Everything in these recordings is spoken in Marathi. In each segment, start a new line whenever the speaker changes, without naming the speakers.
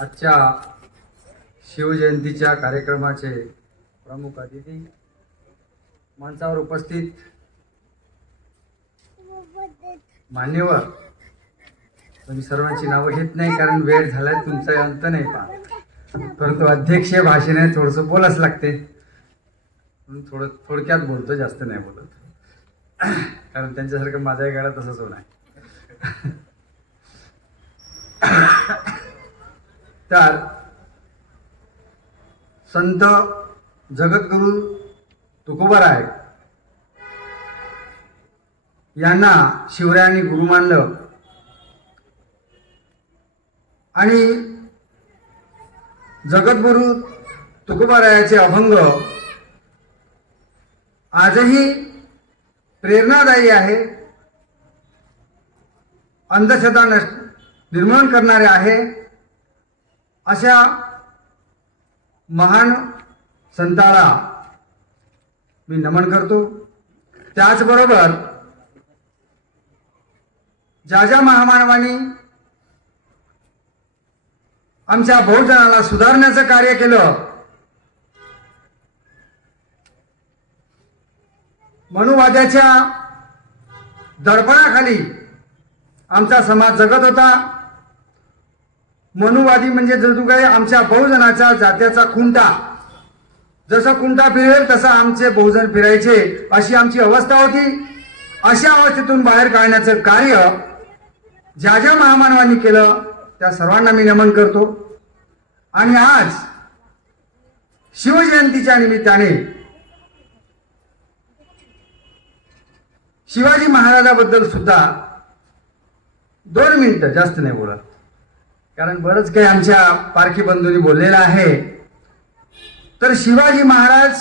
आजच्या शिवजयंतीच्या कार्यक्रमाचे प्रमुख अतिथी मंचावर उपस्थित मान्यवर. तुम्ही सर्वांची नावं घेत नाही कारण वेळ झालाय तुमचा अंत नाही पा परंतु अध्यक्ष भाषेने थोडंसं बोलाच लागते. म्हणून थोडं थोडक्यात बोलतो जास्त नाही बोलत. कारण त्यांच्यासारखं माझ्याही गाडा तसंच होणार. त्यात संत जगद्गुरु तुकोबाराय यांना शिवरायांनी गुरु मानलं. आणि जगद्गुरु तुकोबारायाचे अभंग आजही प्रेरणादायी आहे अंधश्रद्धा नष्ट निर्मूलन करणारे आहे. अशा महान संताला मी नमन करतो. त्याचबरोबर ज्या ज्या महामानवानी आमच्या बहुजनाला सुधारण्याचं कार्य केलं मनुवाद्याच्या दडपणाखाली आमचा समाज जगत होता. मनुवादी म्हणजे जणू काही आमच्या बहुजनाच्या जात्याचा खुंटा. जसं खुंटा फिरेल तसं आमचे बहुजन फिरायचे. अशी आमची अवस्था होती. अशा अवस्थेतून बाहेर काढण्याचं कार्य ज्या ज्या महामानवांनी केलं त्या सर्वांना मी नमन करतो. आणि आज शिवजयंतीच्या निमित्ताने शिवाजी महाराजाबद्दल सुद्धा दोन मिनिटं जास्त नाही बोलत. कारण बरंच काही आमच्या पारखी बंधूंनी बोललेलं आहे. तर शिवाजी महाराज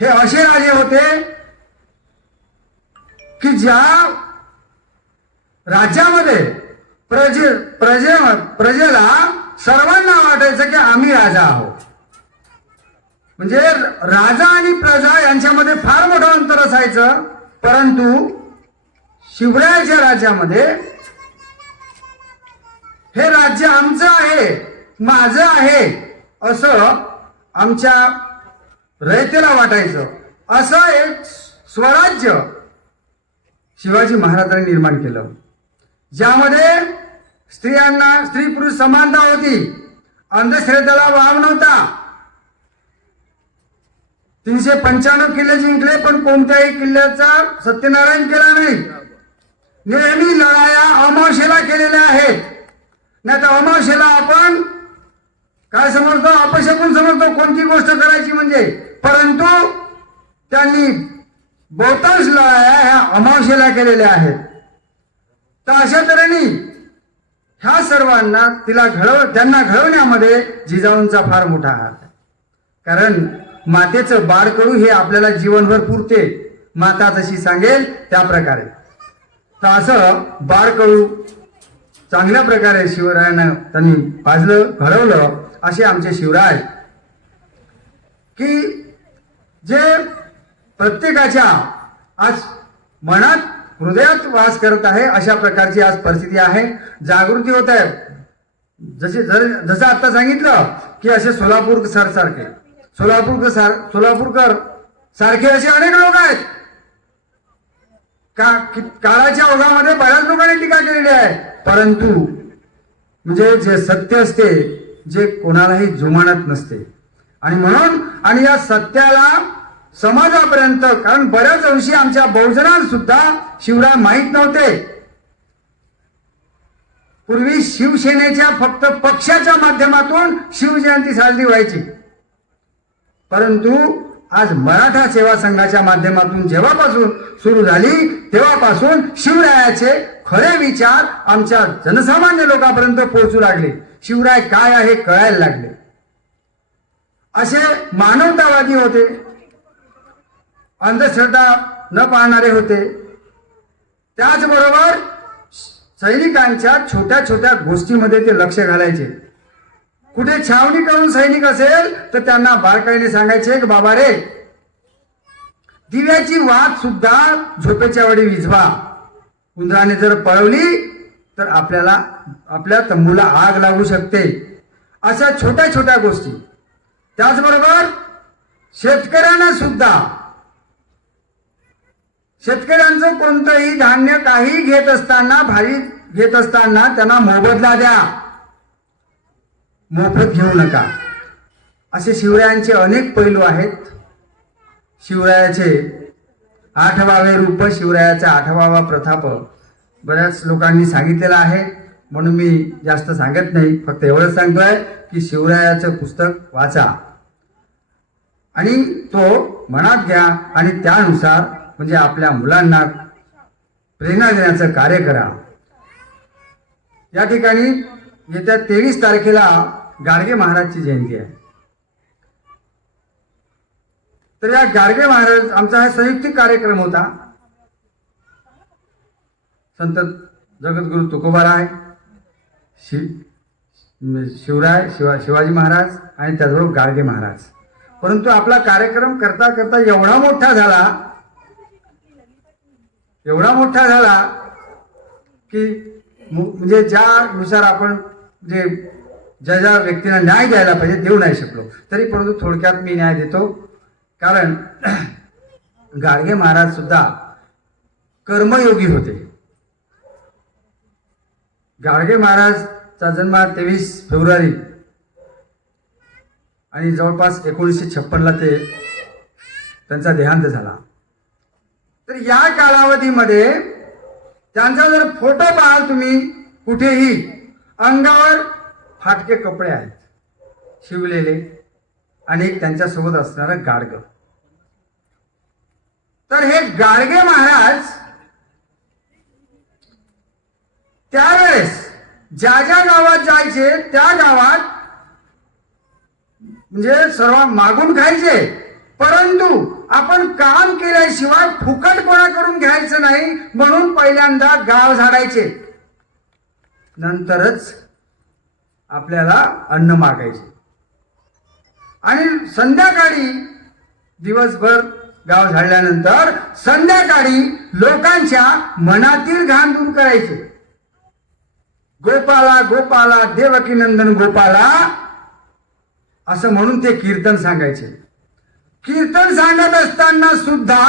हे असे राजे होते की ज्या राज्यामध्ये प्रजे प्रजे प्रजेला सर्वांना वाटायचं की आम्ही राजा आहोत. म्हणजे राजा आणि प्रजा यांच्यामध्ये फार मोठं अंतर असायचं परंतु शिवरायाच्या राज्यामध्ये हे राज्य आमचं आहे माझं आहे असं आमच्या रयतेला वाटायचं. असं एक स्वराज्य शिवाजी महाराजांनी निर्माण केलं. ज्यामध्ये स्त्रियांना स्त्री पुरुष समानता होती. अंधश्रद्धेला वाव नव्हता. तीनशे पंच्याण्णव किल्ले जिंकले पण कोणत्याही किल्ल्याचा सत्यनारायण केला नाही. नेहमी लढाया अमावशेला केलेल्या आहेत. नाही तर अमावशेला आपण काय समजतो? अपशकून समजतो कोणती गोष्ट करायची म्हणजे. परंतु त्यांनी बहुतांश लढाया ह्या अमावशेला केलेल्या आहेत. तर अशा तऱ्हेने ह्या सर्वांना तिला घडव त्यांना घडवण्यामध्ये जिजाऊंचा फार मोठा हात आहे. कारण मातेचं बाळ करू हे आपल्याला जीवनभर पुरते. माता जशी सांगेल त्या प्रकारे तर असं बाळ कळू चांगल्या प्रकारे शिवरायानं त्यांनी पाजलं घडवलं असे आमचे शिवराय. की जे प्रत्येकाच्या आज मनात हृदयात वास करत आहे अशा प्रकारची आज परिस्थिती आहे. जागृती होत आहे. जसे जर जसं आता सांगितलं की असे सोलापूर सर सारखे. सोलापूरकर सार सोलापूरकर सारखे असे अनेक लोक आहेत. का काळाच्या ओघामध्ये बऱ्याच लोकांनी टीका केलेली आहे. परंतु म्हणजे जे सत्य असते जे कोणालाही जुमानत नसते. आणि म्हणून आणि या सत्याला समाजापर्यंत कारण बऱ्याच अंशी आमच्या बहुजनांना सुद्धा शिवराय माहीत नव्हते. पूर्वी शिवसेनेच्या फक्त पक्षाच्या माध्यमातून शिवजयंती साजरी व्हायची. परंतु आज मराठा सेवा संघाच्या माध्यमातून जेव्हापासून सुरू झाली. तेव्हापासून शिवरायाचे खरे विचार आमच्या जनसामान्य लोकांपर्यंत पोहोचू लागले. शिवराय काय आहे कळायला लागले. असे मानवतावादी होते. अंधश्रद्धा न पाहणारे होते. त्याचबरोबर सैनिकांच्या छोट्या छोट्या गोष्टीमध्ये ते लक्ष घालायचे. कुठे छावणी करून सैनिक असेल तर त्यांना बारकाईने सांगायचे की बाबा रे दिव्याची वात सुद्धा झोपेच्या वेळी विझवा. उंदराने जर पळवली तर आपल्याला आपल्या तंबूला आग लागू शकते. अशा छोट्या छोट्या गोष्टी. त्याचबरोबर शेतकऱ्यांना सुद्धा. शेतकऱ्यांचं कोणतंही धान्य काही घेत असताना भारी घेत असताना त्यांना मोबदला द्या. मोफत घेऊ नका. असे शिवरायांचे अनेक पैलू आहेत. शिवरायाचे आठवावे रूप शिवरायाचा आठवावा प्रताप बऱ्याच लोकांनी सांगितलेला आहे. म्हणून मी जास्त सांगत नाही. फक्त एवढंच सांगतोय की शिवरायाचं पुस्तक वाचा. आणि तो मनात घ्या आणि त्यानुसार म्हणजे आपल्या मुलांना प्रेरणा देण्याचं कार्य करा. या ठिकाणी येत्या तेवीस तारखेला गाडगे महाराजची जयंती आहे. तर या गाडगे महाराज आमचा हा संयुक्तिक कार्यक्रम होता. संत जगद्गुरु तुकोबाराय शिव शिवराय शिवा शिवाजी महाराज आणि त्याचबरोबर गाडगे महाराज. परंतु आपला कार्यक्रम करता करता एवढा मोठा झाला एवढा मोठा झाला की मु- म्हणजे ज्यानुसार आपण जे ज्या ज्या व्यक्तींना न्याय द्यायला पाहिजे देऊ नाही शकलो. तरी परंतु थोडक्यात मी न्याय देतो. कारण गाडगे महाराज सुद्धा कर्मयोगी होते. गाडगे महाराजचा जन्म तेवीस फेब्रुवारी आणि जवळपास एकोणीसशे छप्पनला ते त्यांचा देहांत झाला. तर या कालावधीमध्ये त्यांचा जर फोटो पाहाल तुम्ही कुठेही अंगावर फाटके कपडे आहेत शिवलेले. आणि एक त्यांच्यासोबत असणारं गाडग. तर हे गाडगे महाराज त्यावेळेस ज्या ज्या गावात जायचे त्या गावात म्हणजे सर्व मागून खायचे परंतु आपण काम केल्याशिवाय फुकट कोणाकडून घ्यायचं नाही म्हणून पहिल्यांदा गाव झाडायचे. नंतरच आपल्याला अन्न मागायचे. आणि संध्याकाळी दिवसभर गाव झाडल्यानंतर संध्याकाळी लोकांच्या मनातील घाण दूर करायचे. गोपाला गोपाला देवकी नंदन गोपाला असं म्हणून ते कीर्तन सांगायचे. कीर्तन सांगत असताना सुद्धा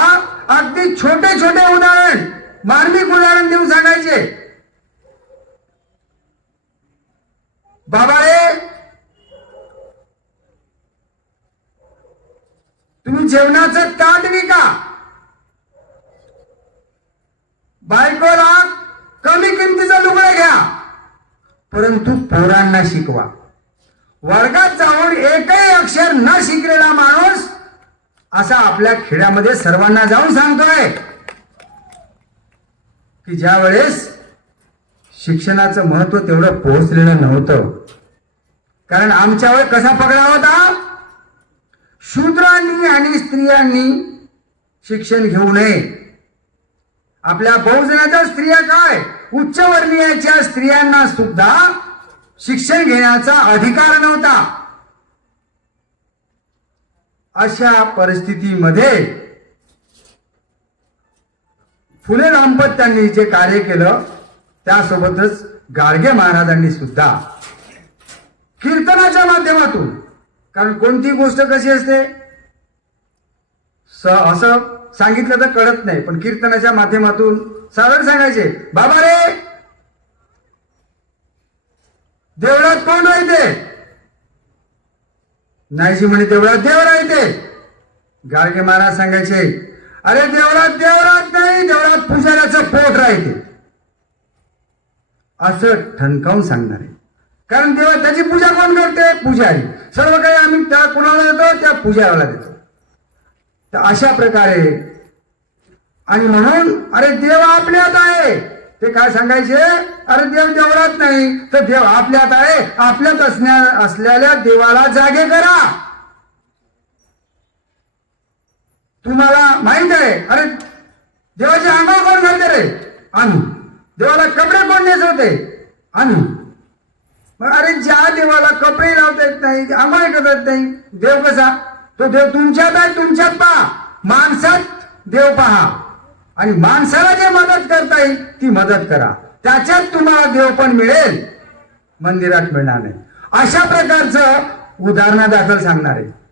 अगदी छोटे छोटे उदाहरण मार्मिक उदाहरण देऊन सांगायचे. बाबा रे तुम्ही जेवणाचं ताट विका. बायकोला कमी किमतीचं लुगडं घ्या. परंतु पोरांना शिकवा. वर्गात जाऊन एकही अक्षर न शिकलेला माणूस असा आपल्या खेड्यामध्ये सर्वांना जाऊन सांगतोय की ज्या वेळेस शिक्षणाचं महत्त्व तेवढं पोहोचलेलं नव्हतं. कारण आमच्या वेळ कसा पकडा होता शूद्रांनी आणि स्त्रियांनी शिक्षण घेऊ नये. आपल्या बहुजनाच्या स्त्रिया काय? उच्चवर्णीयाच्या स्त्रियांना सुद्धा शिक्षण घेण्याचा अधिकार नव्हता. अशा परिस्थितीमध्ये फुले दाम्पत्यांनी जे कार्य केलं त्यासोबतच गाडगे महाराजांनी सुद्धा कीर्तनाच्या माध्यमातून कारण कोणती गोष्ट कशी असते? स असं सांगितलं तर कळत नाही पण कीर्तनाच्या माध्यमातून सरळ सांगायचे बाबा रे! देवळात कोण राहते? नाहीजी म्हणे देवळात देव राहते. गाडगे महाराज सांगायचे अरे देवळात देव राहत नाही देवळात पुजाऱ्याचं पोट राहते. असं ठणकावून सांगणार. आहे कारण देवा त्याची पूजा कोण करते? पुजारी. सर्व काही आम्ही त्या कुणाला देतो? त्या पुजाऱ्याला देतो. तर अशा प्रकारे आणि म्हणून अरे देव आपल्यात आहे. ते काय सांगायचे? अरे देव देवळात नाही. तर देव आपल्यात आहे. आपल्यात असण्या असलेल्या देवाला जागे करा. तुम्हाला माहीत आहे? अरे देवाची अंगावर कोण घालते रे? अनु देवाला कपडे कोण नेसवते? अनु मग अरे ज्या देवाला कपडे लावता येत नाही आंघोळी करत येत नाही देव कसा? तो देव तुमच्यात आहे तुमच्यात पहा. माणसात देव पहा. आणि माणसाला जे मदत करता येईल ती मदत करा. त्याच्यात तुम्हाला देव पण मिळेल. मंदिरात मिळणार नाही. अशा प्रकारचं उदाहरणादाखल सांगणार आहे.